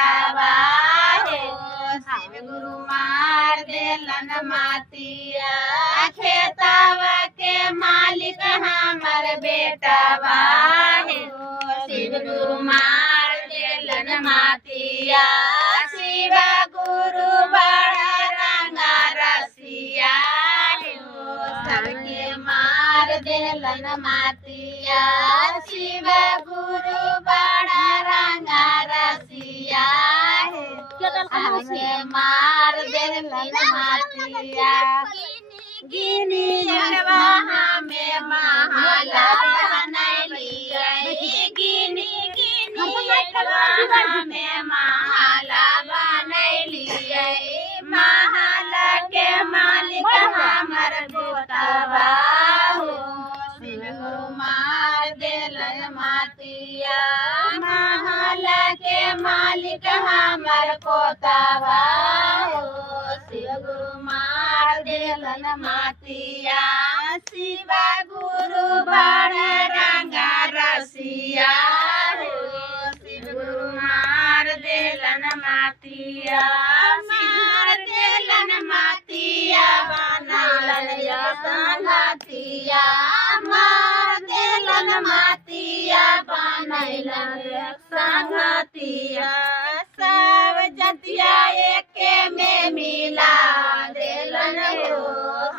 बेटावा हो शिव गुरु मार देलन मातिया खेतावा के मालिक हमर बेटावा हो शिव गुरु मार देलन मातिया शिव गुरु बड़ा रंगा रसिया हो सबके मार देलन मातिया शिव गुरु बड़ा रंगा रसिया हो सबके मार देलन मातिया गिनी जलवा हमें महला बनैलिए गिनी गिनी जलवा हमें महला बनैलिए महला के मालिक हमर गोतवा हो शिव गुरु मार देलन मातिया महला के मालिक हमर गोतवा हो शिव गुरु मार देलन मातिया शिव गुरु बड़ रंगा रसिया हो शिव गुरु मार देलन मातिया मार देलन मातिया बनलन संगतिया मार देलन मातिया बनलन संगतिया सब जतिया एके में मिला देलन हो